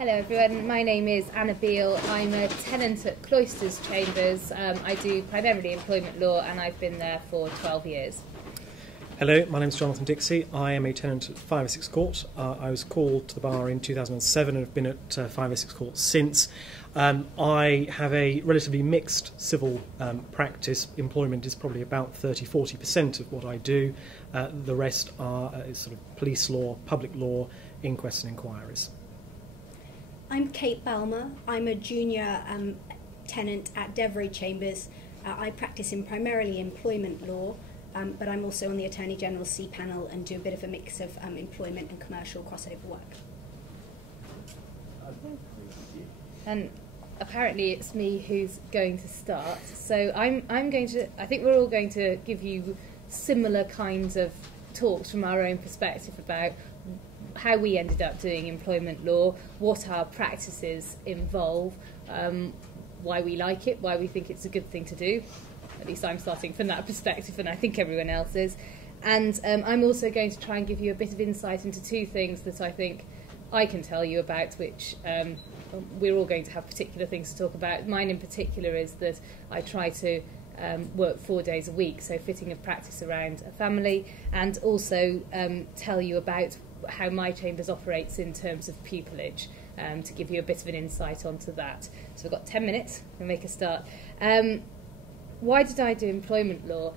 Hello everyone, my name is Anna Beale. I'm a tenant at Cloisters Chambers. I do primarily employment law and I've been there for 12 years. Hello, my name is Jonathan Dixey. I am a tenant at 5 Essex Court. I was called to the bar in 2007 and have been at 5 Essex Court since. I have a relatively mixed civil practice. Employment is probably about 30-40% of what I do. The rest are sort of police law, public law, inquests and inquiries. I'm Kate Balmer. I'm a junior tenant at Devereux Chambers. I practice in primarily employment law, but I'm also on the Attorney General's C panel and do a bit of a mix of employment and commercial crossover work. And apparently it's me who's going to start. So I think we're all going to give you similar kinds of talks from our own perspective about how we ended up doing employment law, what our practices involve, why we like it, why we think it's a good thing to do. At least I'm starting from that perspective, and I think everyone else is. And I'm also going to try and give you a bit of insight into two things that I think I can tell you about, which we're all going to have particular things to talk about. Mine in particular is that I try to work 4 days a week, so fitting a practice around a family, and also tell you about how my chambers operates in terms of pupillage, to give you a bit of an insight onto that. So we've got 10 minutes to make a start. Why did I do employment law?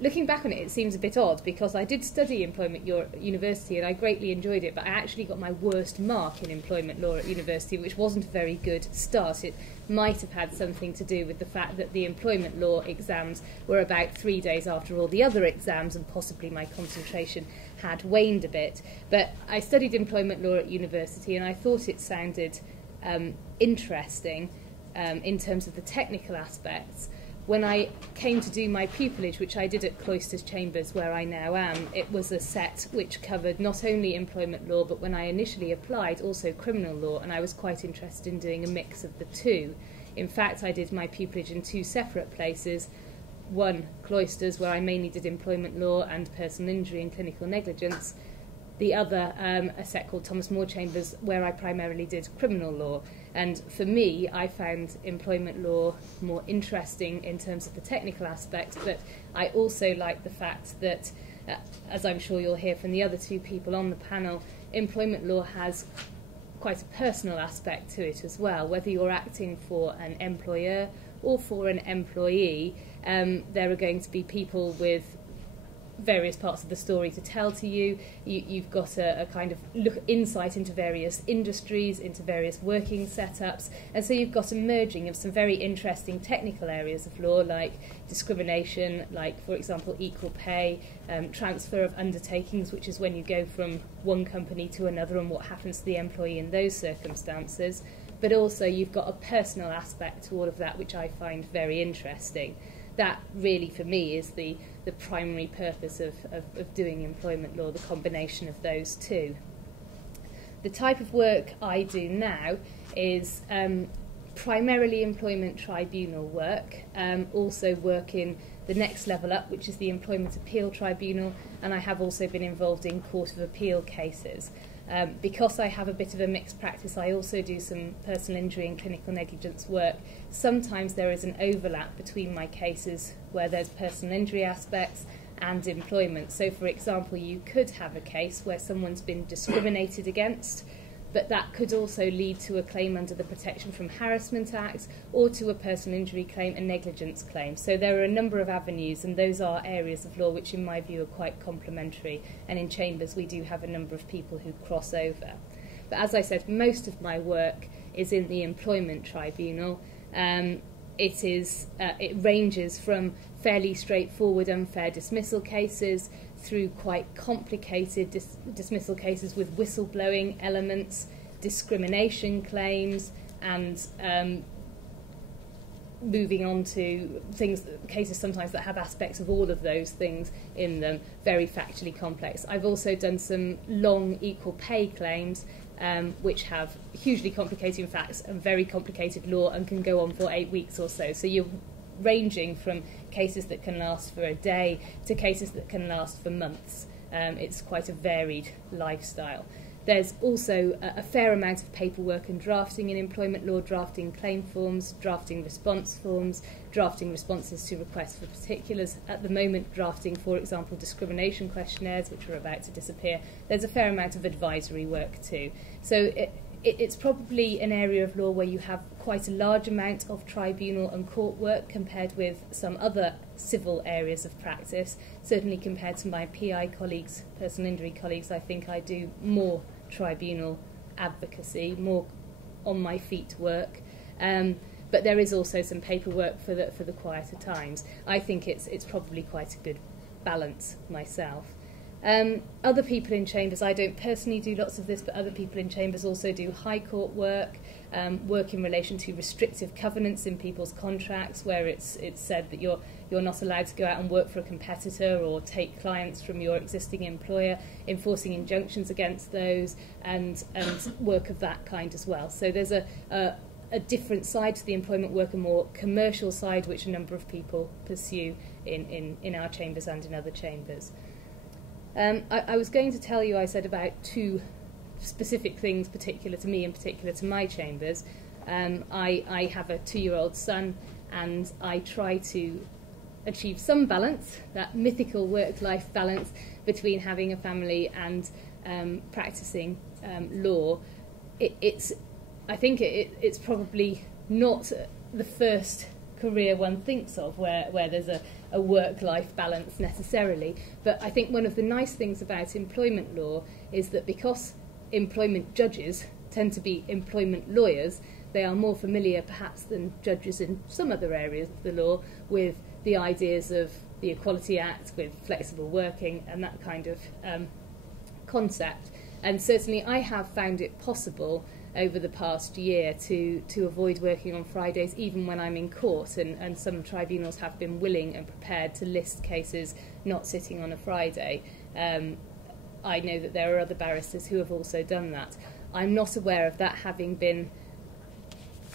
Looking back on it, it seems a bit odd because I did study employment law at university and I greatly enjoyed it, but I actually got my worst mark in employment law at university, which wasn't a very good start. It might have had something to do with the fact that the employment law exams were about 3 days after all the other exams and possibly my concentration had waned a bit. But I studied employment law at university and I thought it sounded interesting in terms of the technical aspects. When I came to do my pupillage, which I did at Cloisters Chambers, where I now am, it was a set which covered not only employment law, but when I initially applied, also criminal law, and I was quite interested in doing a mix of the two. In fact, I did my pupillage in two separate places. One, Cloisters, where I mainly did employment law and personal injury and clinical negligence. The other, a set called Thomas More Chambers, where I primarily did criminal law. And for me, I found employment law more interesting in terms of the technical aspect, but I also like the fact that, as I'm sure you'll hear from the other two people on the panel, employment law has quite a personal aspect to it as well. Whether you're acting for an employer or for an employee, there are going to be people with various parts of the story to tell to you. You've got a kind of insight into various industries, into various working setups, and so you've got a merging of some very interesting technical areas of law like discrimination, like for example equal pay, transfer of undertakings, which is when you go from one company to another and what happens to the employee in those circumstances, but also you've got a personal aspect to all of that which I find very interesting. That really for me is the primary purpose of doing employment law, the combination of those two. The type of work I do now is primarily employment tribunal work, also work in the next level up, which is the Employment Appeal Tribunal, and I have also been involved in Court of Appeal cases. Because I have a bit of a mixed practice, I also do some personal injury and clinical negligence work. Sometimes there is an overlap between my cases where there's personal injury aspects and employment. So, for example, you could have a case where someone's been discriminated against, but that could also lead to a claim under the Protection from Harassment Act or to a personal injury claim, a negligence claim. So there are a number of avenues, and those are areas of law which in my view are quite complementary, and in chambers we do have a number of people who cross over. But as I said, most of my work is in the employment tribunal. It ranges from fairly straightforward unfair dismissal cases through quite complicated dismissal cases with whistleblowing elements, discrimination claims, and moving on to cases sometimes that have aspects of all of those things in them, very factually complex. I've also done some long equal pay claims, which have hugely complicated facts and very complicated law and can go on for 8 weeks or so. So you're ranging from cases that can last for a day to cases that can last for months. It's quite a varied lifestyle. There's also a fair amount of paperwork and drafting in employment law, drafting claim forms, drafting response forms, drafting responses to requests for particulars. At the moment, drafting, for example, discrimination questionnaires, which are about to disappear. There's a fair amount of advisory work too. So it's probably an area of law where you have quite a large amount of tribunal and court work compared with some other civil areas of practice. Certainly compared to my PI colleagues, personal injury colleagues, I think I do more tribunal advocacy, more on my feet work. But there is also some paperwork for the quieter times. I think it's probably quite a good balance myself. Other people in chambers, I don't personally do lots of this, but other people in chambers also do high court work, work in relation to restrictive covenants in people's contracts, where it's said that you're not allowed to go out and work for a competitor or take clients from your existing employer, enforcing injunctions against those, and work of that kind as well. So there's a different side to the employment work, a more commercial side, which a number of people pursue in our chambers and in other chambers. I was going to tell you, I said, about two specific things particular to me and particular to my chambers. I have a 2-year-old son, and I try to achieve some balance, that mythical work-life balance between having a family and practising law. I think it's probably not the first career one thinks of where there's a work-life balance necessarily. But I think one of the nice things about employment law is that because employment judges tend to be employment lawyers, they are more familiar perhaps than judges in some other areas of the law with the ideas of the Equality Act, with flexible working and that kind of concept. And certainly I have found it possible over the past year to avoid working on Fridays, even when I'm in court, and some tribunals have been willing and prepared to list cases not sitting on a Friday. I know that there are other barristers who have also done that. I'm not aware of that having been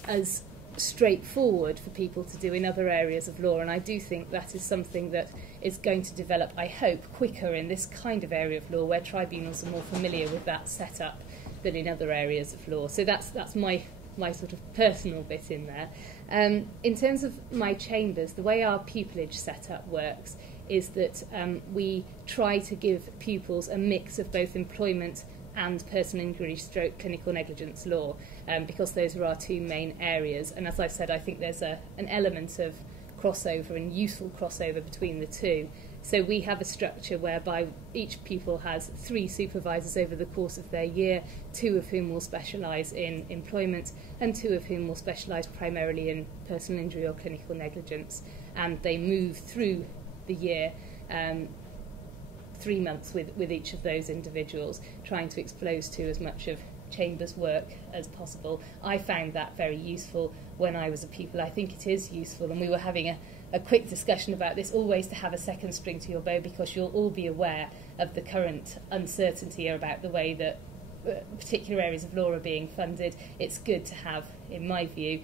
as straightforward for people to do in other areas of law, and I do think that is something that is going to develop, I hope, quicker in this kind of area of law where tribunals are more familiar with that setup than in other areas of law. So that's my sort of personal bit in there. In terms of my chambers, the way our pupillage setup works is that we try to give pupils a mix of both employment and personal injury / clinical negligence law, because those are our two main areas. And as I've said, I think there's an element of crossover and useful crossover between the two. So we have a structure whereby each pupil has 3 supervisors over the course of their year, 2 of whom will specialise in employment and 2 of whom will specialise primarily in personal injury or clinical negligence. And they move through the year 3 months with each of those individuals, trying to expose to as much of chambers work as possible. I found that very useful when I was a pupil. I think it is useful, and we were having a quick discussion about this, always to have a second string to your bow, because you'll all be aware of the current uncertainty about the way that particular areas of law are being funded. It's good to have, in my view,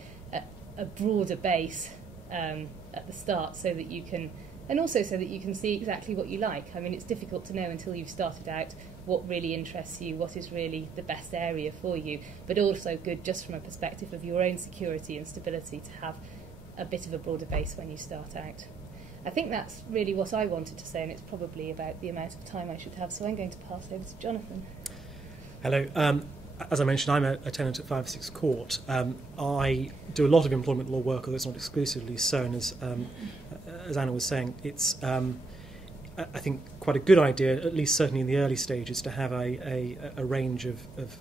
a broader base at the start, so that you can, and also so that you can see exactly what you like. I mean, it's difficult to know until you've started out what really interests you, what is really the best area for you, but also good just from a perspective of your own security and stability to have a bit of a broader base when you start out. I think that's really what I wanted to say, and it's probably about the amount of time I should have, so I'm going to pass over to Jonathan. Hello. As I mentioned, I'm a tenant at 5 Essex Court. I do a lot of employment law work, although it's not exclusively so, and as Anna was saying, it's I think quite a good idea, at least certainly in the early stages, to have a range of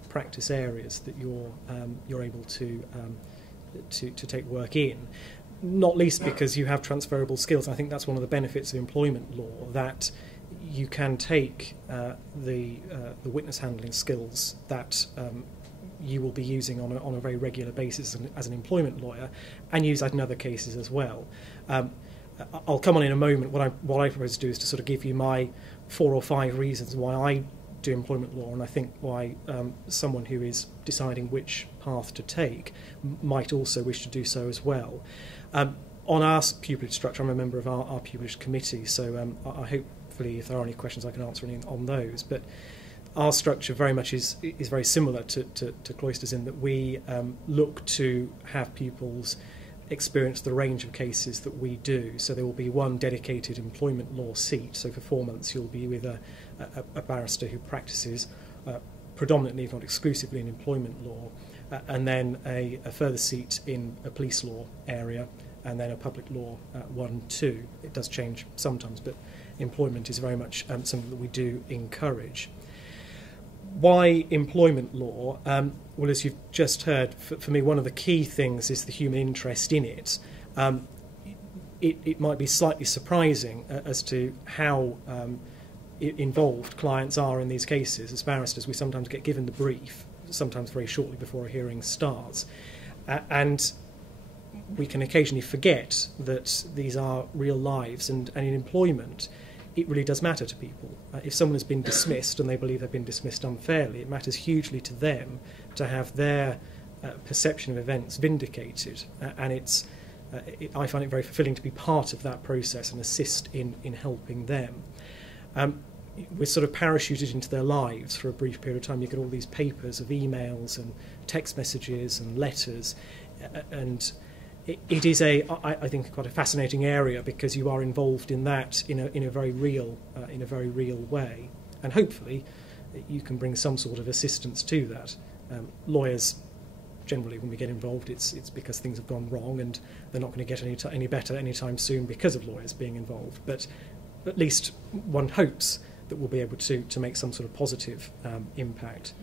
practice areas that you're able to take work in. Not least because you have transferable skills. I think that's one of the benefits of employment law, that you can take the witness handling skills that you will be using on a very regular basis as an employment lawyer, and use that in other cases as well. I'll come on in a moment. What I propose to do is to sort of give you my 4 or 5 reasons why I do employment law, and I think why someone who is deciding which path to take might also wish to do so as well. On our pupillage structure, I'm a member of our pupillage committee, so I hopefully, if there are any questions, I can answer any on those. But our structure very much is very similar to Cloisters in that we look to have pupils experience the range of cases that we do. So there will be one dedicated employment law seat. So for 4 months you'll be with a barrister who practices predominantly, if not exclusively, in employment law, and then a further seat in a police law area, and then a public law 1-2. It does change sometimes, but employment is very much something that we do encourage. Why employment law? Well, as you've just heard, for me, one of the key things is the human interest in it. It might be slightly surprising as to how involved clients are in these cases. As barristers, we sometimes get given the brief, sometimes very shortly before a hearing starts, and we can occasionally forget that these are real lives, and in employment it really does matter to people. If someone has been dismissed and they believe they've been dismissed unfairly, it matters hugely to them to have their perception of events vindicated, and I find it very fulfilling to be part of that process and assist in helping them. We're sort of parachuted into their lives for a brief period of time. You get all these papers of emails and text messages and letters, and it is I think quite a fascinating area, because you are involved in that in a very real way, and hopefully you can bring some sort of assistance to that. Lawyers generally, when we get involved, it's because things have gone wrong, and they're not going to get any better anytime soon because of lawyers being involved. But at least one hopes that we'll be able to make some sort of positive impact.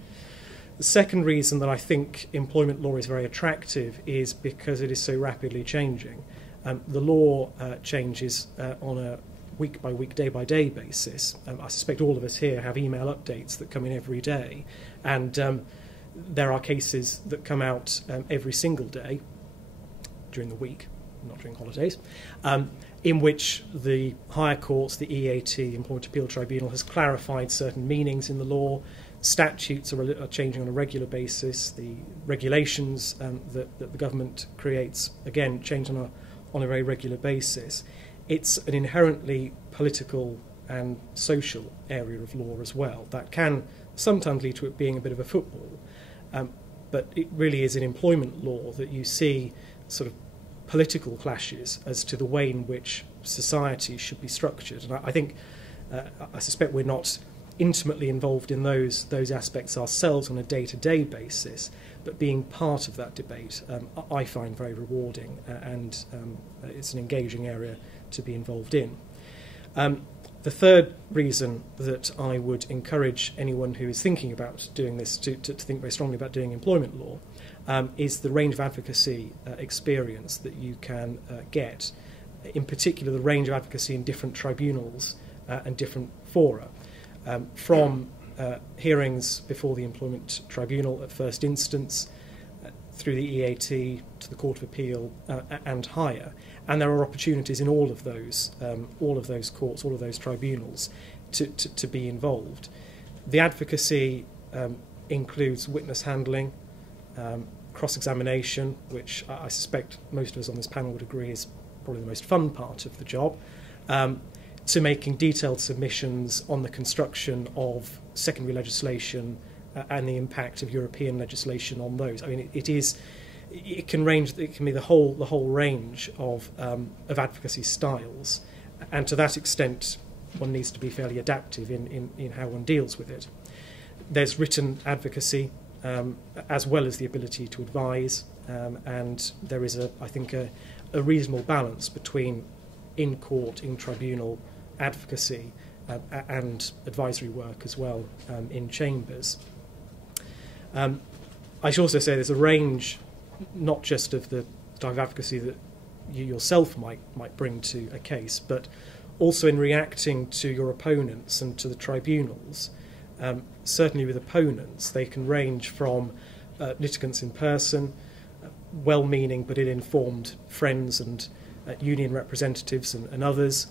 The second reason that I think employment law is very attractive is because it is so rapidly changing. The law changes on a week-by-week, day-by-day basis. I suspect all of us here have email updates that come in every day, and there are cases that come out every single day during the week, not during holidays, in which the higher courts, the EAT, Employment Appeal Tribunal, has clarified certain meanings in the law. Statutes are changing on a regular basis. The regulations that the government creates, again, change on a very regular basis. It's an inherently political and social area of law as well. That can sometimes lead to it being a bit of a football. But it really is in employment law that you see sort of political clashes as to the way in which society should be structured. And I think, I suspect we're not intimately involved in those aspects ourselves on a day-to-day basis, but being part of that debate I find very rewarding, and it's an engaging area to be involved in. The third reason that I would encourage anyone who is thinking about doing this to think very strongly about doing employment law is the range of advocacy experience that you can get, in particular the range of advocacy in different tribunals and different fora. From hearings before the Employment Tribunal at first instance, through the EAT to the Court of Appeal and higher, and there are opportunities in all of those courts, all of those tribunals, to be involved. The advocacy includes witness handling, cross-examination, which I suspect most of us on this panel would agree is probably the most fun part of the job. To making detailed submissions on the construction of secondary legislation and the impact of European legislation on those. I mean, it can be the whole range of advocacy styles, and to that extent, one needs to be fairly adaptive in how one deals with it. There's written advocacy, as well as the ability to advise, and there is I think a reasonable balance between in-court, in-tribunal advocacy and advisory work as well in chambers. I should also say there's a range, not just of the type of advocacy that you yourself might bring to a case, but also in reacting to your opponents and to the tribunals. Certainly with opponents, they can range from litigants in person, well-meaning but ill-informed friends and union representatives and others,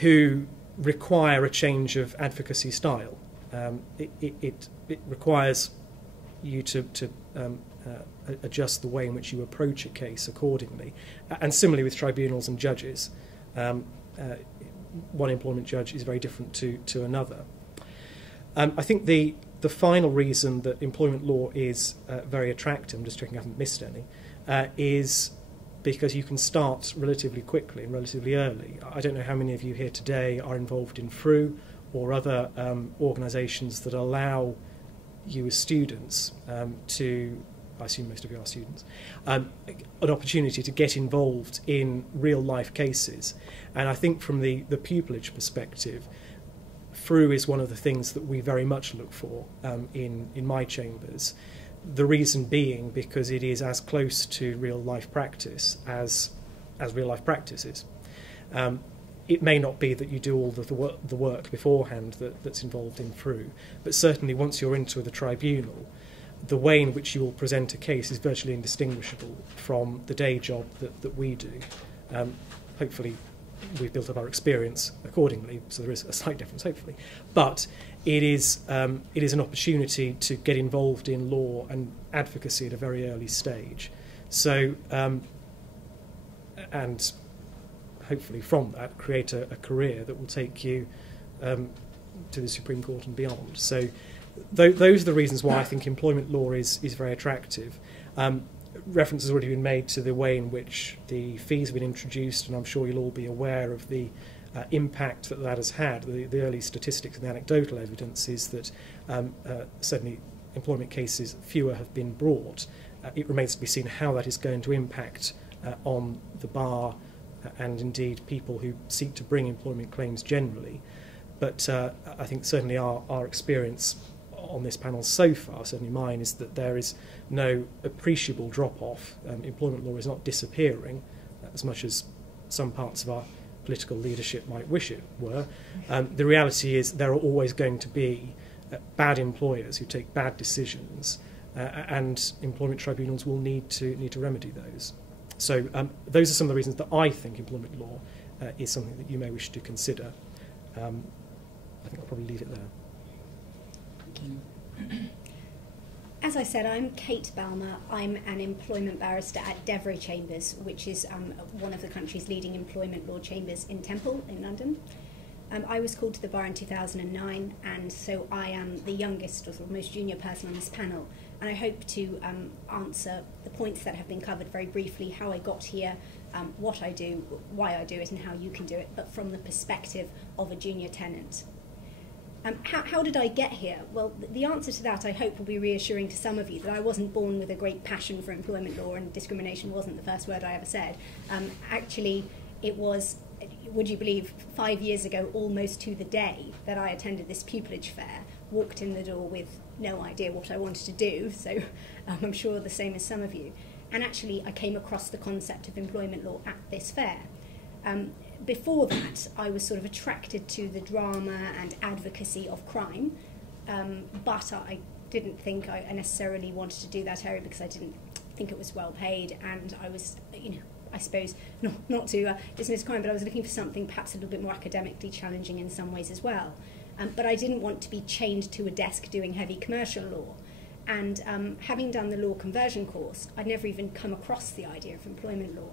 who require a change of advocacy style. It requires you to adjust the way in which you approach a case accordingly. And similarly with tribunals and judges. One employment judge is very different to another. I think the final reason that employment law is very attractive, I'm just checking I haven't missed any, is because you can start relatively quickly and relatively early. I don't know how many of you here today are involved in FRU or other organisations that allow you as students to, I assume most of you are students, an opportunity to get involved in real life cases. And I think from the pupillage perspective, FRU is one of the things that we very much look for in my chambers. The reason being because it is as close to real life practice as real life practice is. It may not be that you do all the work beforehand that's involved in FRU, but certainly once you're into the tribunal, the way in which you will present a case is virtually indistinguishable from the day job that we do. Hopefully we've built up our experience accordingly, so there is a slight difference, hopefully. But it is an opportunity to get involved in law and advocacy at a very early stage. So, and hopefully from that create a career that will take you to the Supreme Court and beyond. So those are the reasons why I think employment law is very attractive. Reference has already been made to the way in which the fees have been introduced, and I'm sure you'll all be aware of the impact that has had. The early statistics and the anecdotal evidence is that certainly employment cases, fewer have been brought. It remains to be seen how that is going to impact on the bar and indeed people who seek to bring employment claims generally. But I think certainly our experience on this panel so far, certainly mine, is that there is no appreciable drop-off. Employment law is not disappearing, as much as some parts of our political leadership might wish it were. The reality is there are always going to be bad employers who take bad decisions, and employment tribunals will need to remedy those. So those are some of the reasons that I think employment law is something that you may wish to consider. I think I'll probably leave it there. As I said, I'm Kate Balmer. I'm an employment barrister at Devereux Chambers, which is one of the country's leading employment law chambers in Temple in London. I was called to the bar in 2009, and so I am the youngest or sort of most junior person on this panel. And I hope to answer the points that have been covered very briefly, how I got here, what I do, why I do it, and how you can do it, but from the perspective of a junior tenant. How did I get here? Well, the answer to that, I hope, will be reassuring to some of you, that I wasn't born with a great passion for employment law, and discrimination wasn't the first word I ever said. Actually, it was, would you believe, 5 years ago, almost to the day, that I attended this pupillage fair, walked in the door with no idea what I wanted to do, so I'm sure the same as some of you. And actually, I came across the concept of employment law at this fair. Before that, I was sort of attracted to the drama and advocacy of crime, but I didn't think I necessarily wanted to do that area because I didn't think it was well paid, and I was, I suppose, not to dismiss crime, but I was looking for something perhaps a little bit more academically challenging in some ways as well. But I didn't want to be chained to a desk doing heavy commercial law. And having done the law conversion course, I'd never even come across the idea of employment law.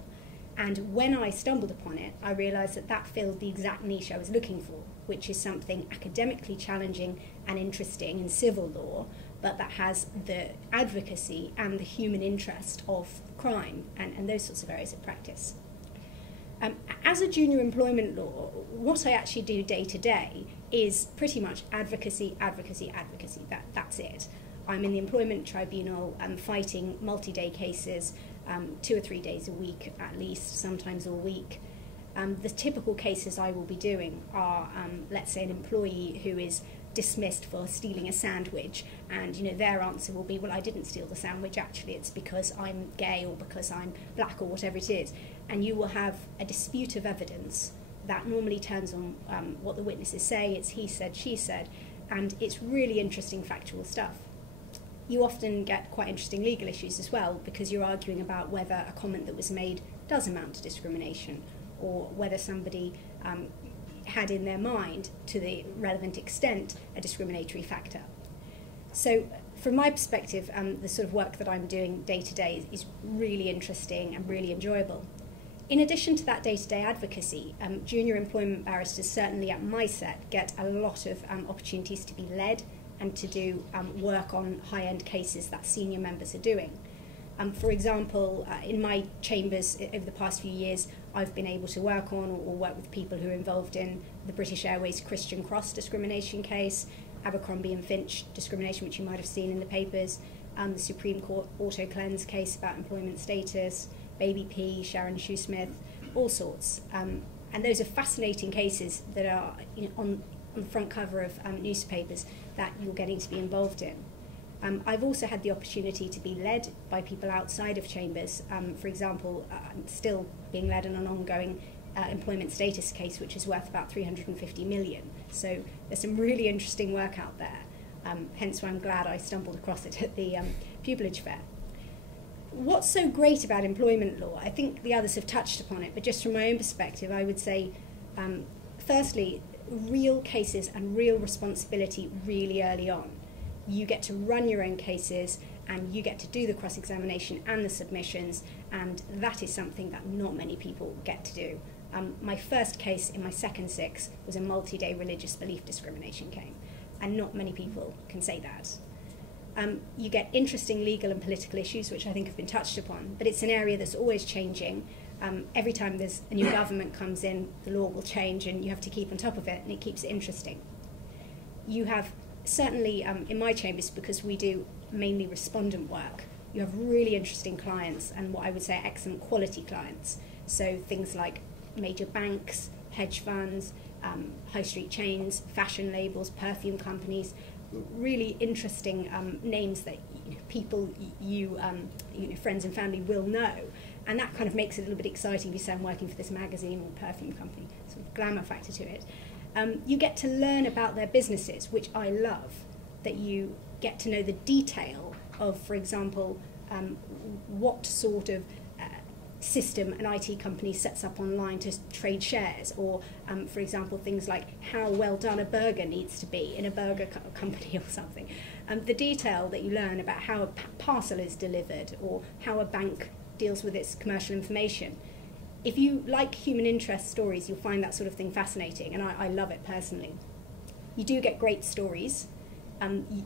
And when I stumbled upon it, I realised that that filled the exact niche I was looking for, which is something academically challenging and interesting in civil law, but that has the advocacy and the human interest of crime and those sorts of areas of practice. As a junior employment law, what I actually do day to day is pretty much advocacy, advocacy, advocacy. That's it. I'm in the employment tribunal, fighting multi-day cases, 2 or 3 days a week at least, sometimes all week. The typical cases I will be doing are, let's say, an employee who is dismissed for stealing a sandwich, and their answer will be, well, I didn't steal the sandwich, actually it's because I'm gay or because I'm black or whatever it is. And you will have a dispute of evidence that normally turns on what the witnesses say. It's he said, she said, and it's really interesting factual stuff. You often get quite interesting legal issues as well, because you're arguing about whether a comment that was made does amount to discrimination, or whether somebody had in their mind, to the relevant extent, a discriminatory factor. So from my perspective, the sort of work that I'm doing day to day is really interesting and really enjoyable. In addition to that day-to-day advocacy, junior employment barristers, certainly at my set, get a lot of opportunities to be led and to do work on high-end cases that senior members are doing. For example, in my chambers over the past few years, I've been able to work on or work with people who are involved in the British Airways Christian Cross discrimination case, Abercrombie and Finch discrimination, which you might have seen in the papers, the Supreme Court auto cleanse case about employment status, Baby P, Sharon Shoesmith, all sorts. And those are fascinating cases that are on the front cover of newspapers that you're getting to be involved in. I've also had the opportunity to be led by people outside of chambers. For example, I'm still being led in an ongoing employment status case, which is worth about 350 million. So there's some really interesting work out there. Hence why I'm glad I stumbled across it at the Pupillage Fair. What's so great about employment law? I think the others have touched upon it, but just from my own perspective, I would say, firstly, real cases and real responsibility really early on. You get to run your own cases and you get to do the cross-examination and the submissions, and that is something that not many people get to do. My first case in my second six was a multi-day religious belief discrimination case, and not many people can say that. You get interesting legal and political issues, which I think have been touched upon, but it's an area that's always changing. Every time there's a new government comes in, the law will change and you have to keep on top of it, and it keeps it interesting. You have, certainly in my chambers, because we do mainly respondent work, you have really interesting clients and what I would say are excellent quality clients. So things like major banks, hedge funds, high street chains, fashion labels, perfume companies, really interesting names that people, friends and family will know. And that kind of makes it a little bit exciting if you say I'm working for this magazine or perfume company, sort of glamour factor to it. You get to learn about their businesses, which I love, that you get to know the detail of, for example, what sort of system an IT company sets up online to trade shares, or, for example, things like how well done a burger needs to be in a burger company or something. The detail that you learn about how a parcel is delivered or how a bank deals with its commercial information. If you like human interest stories, you'll find that sort of thing fascinating, and I love it personally. You do get great stories.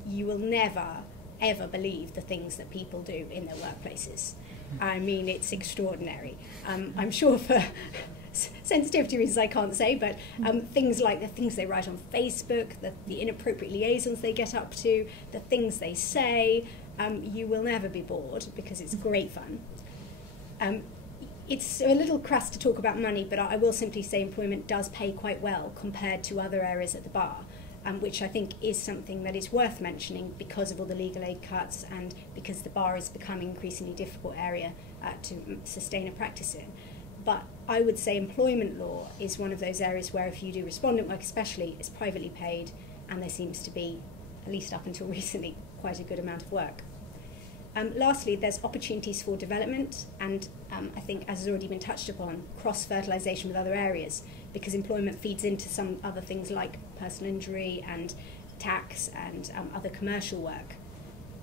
You will never, ever believe the things that people do in their workplaces. I mean, it's extraordinary. I'm sure for sensitivity reasons I can't say, but things like the things they write on Facebook, the inappropriate liaisons they get up to, the things they say, you will never be bored because it's great fun. It's a little crass to talk about money, but I will simply say employment does pay quite well compared to other areas at the bar, which I think is something that is worth mentioning because of all the legal aid cuts and because the bar is becoming an increasingly difficult area to sustain a practice in. But I would say employment law is one of those areas where if you do respondent work especially, it's privately paid, and there seems to be, at least up until recently, quite a good amount of work. Lastly, there's opportunities for development, and I think, as has already been touched upon, cross-fertilisation with other areas, because employment feeds into some other things like personal injury and tax and other commercial work.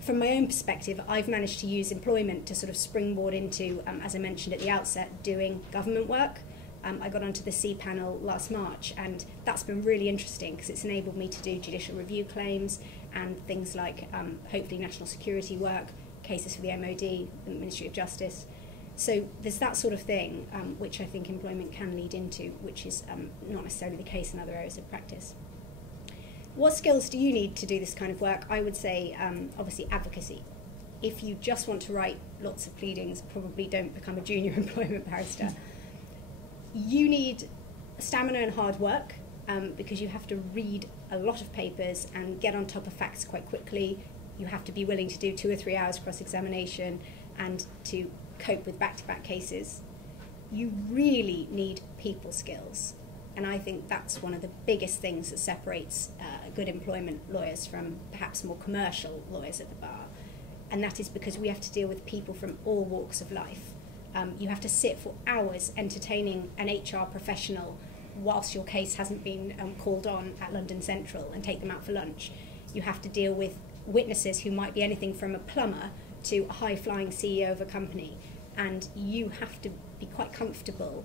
From my own perspective, I've managed to use employment to sort of springboard into, as I mentioned at the outset, doing government work. I got onto the C panel last March, and that's been really interesting because it's enabled me to do judicial review claims and things like, hopefully, national security work, cases for the MOD, the Ministry of Justice. So there's that sort of thing, which I think employment can lead into, which is not necessarily the case in other areas of practice. What skills do you need to do this kind of work? I would say, obviously, advocacy. If you just want to write lots of pleadings, probably don't become a junior employment barrister. You need stamina and hard work, because you have to read a lot of papers and get on top of facts quite quickly. You have to be willing to do 2 or 3 hours cross-examination and to cope with back-to-back cases. You really need people skills, and I think that's one of the biggest things that separates good employment lawyers from perhaps more commercial lawyers at the bar, and that is because we have to deal with people from all walks of life. You have to sit for hours entertaining an HR professional whilst your case hasn't been called on at London Central and take them out for lunch. You have to deal with witnesses who might be anything from a plumber to a high-flying CEO of a company, and you have to be quite comfortable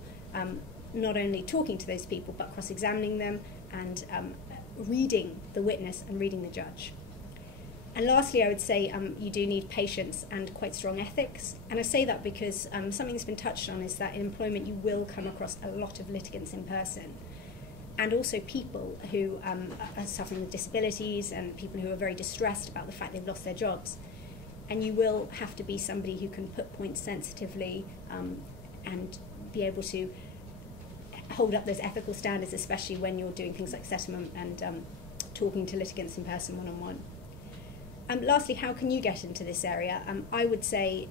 not only talking to those people but cross-examining them and reading the witness and reading the judge. And lastly, I would say you do need patience and quite strong ethics. And I say that because something that's been touched on is that in employment you will come across a lot of litigants in person, and also people who are suffering with disabilities and people who are very distressed about the fact they've lost their jobs. And you will have to be somebody who can put points sensitively and be able to hold up those ethical standards, especially when you're doing things like settlement and talking to litigants in person one-on-one. Lastly, how can you get into this area? I would say,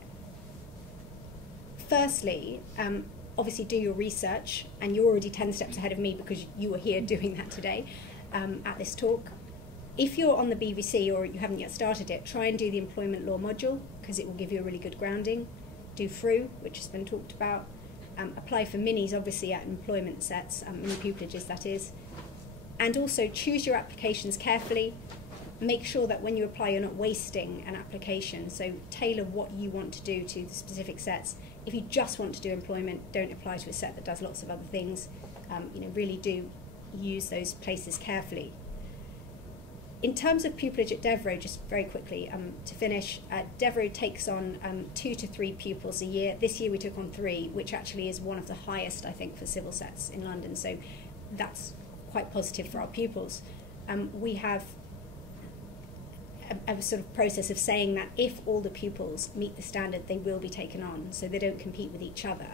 firstly, obviously do your research, and you're already 10 steps ahead of me because you were here doing that today at this talk. If you're on the BBC or you haven't yet started it, try and do the employment law module because it will give you a really good grounding. Do FRU, which has been talked about. Apply for minis, obviously, at employment sets, mini pupillages, that is. And also choose your applications carefully. Make sure that when you apply, you're not wasting an application. So tailor what you want to do to the specific sets. If you just want to do employment, don't apply to a set that does lots of other things. Really do use those places carefully. In terms of pupillage at Devereux, just very quickly to finish, Devereux takes on 2 to 3 pupils a year. This year we took on 3, which actually is one of the highest, I think, for civil sets in London. So that's quite positive for our pupils. We have a sort of process of saying that if all the pupils meet the standard, they will be taken on, so they don't compete with each other.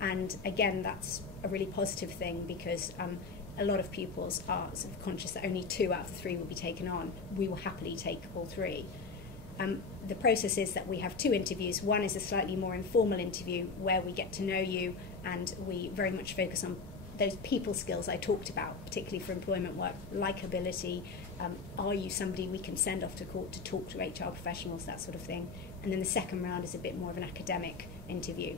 And again, that's a really positive thing because a lot of pupils are sort of conscious that only 2 out of the 3 will be taken on. We will happily take all 3. The process is that we have 2 interviews. One is a slightly more informal interview where we get to know you and we very much focus on those people skills I talked about, particularly for employment work, likability. Are you somebody we can send off to court to talk to HR professionals, that sort of thing. And then the second round is a bit more of an academic interview.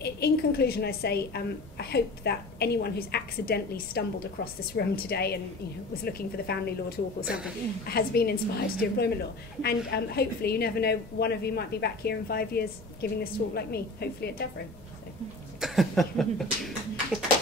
In conclusion, I say I hope that anyone who's accidentally stumbled across this room today and was looking for the family law talk or something has been inspired to do employment law. And hopefully, you never know, one of you might be back here in 5 years giving this talk like me, hopefully at Devereux. So.